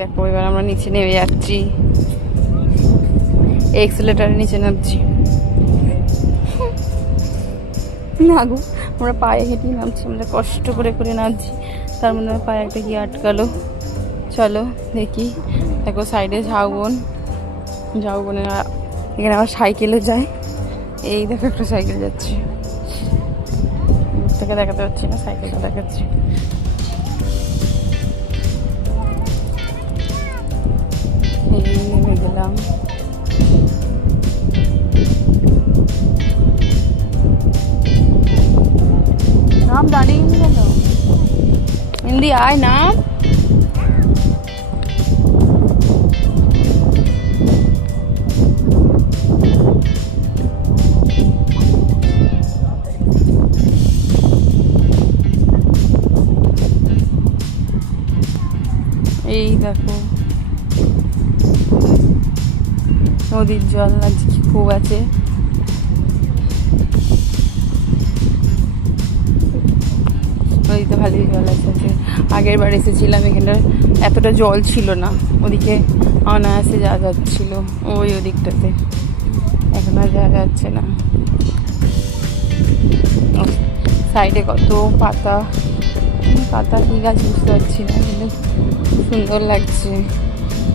দেখো এবার আমরা নিচে নেমে যাচ্ছি, এক্সেলেটারের নিচে নামছি। না গো, আমরা পায়ে হেঁটেই নামছি, আমরা কষ্ট করে করে নামছি, তার মধ্যে আমার পায়ে একটা কি আটকালো। চলো দেখি। দেখো সাইডে ঝাউবন, ঝাউবনে এখানে আবার সাইকেলে যায়। এই দেখো একটা সাইকেল যাচ্ছে, দূর থেকে দেখাতে পারছি না, সাইকেলটা দেখাচ্ছি। এই নেমে গেলাম। নাম দাঁড়িয়ে গেল, হিন্দি আয় নাম। এই দেখো নদীর জল আজকে খুব আছে। নদীতে ভালোই জল আছে। আগের বার এসেছিলাম এখানটা এতটা জল ছিল না, ওদিকে অনায়াসে যাওয়া যাচ্ছিল ওই ওদিকটাতে, এখন আর যাওয়া যাচ্ছে না। সাইডে কত পাতা, পাতা কি গাছ বুঝতে পারছি না, কিন্তু সুন্দর লাগছে।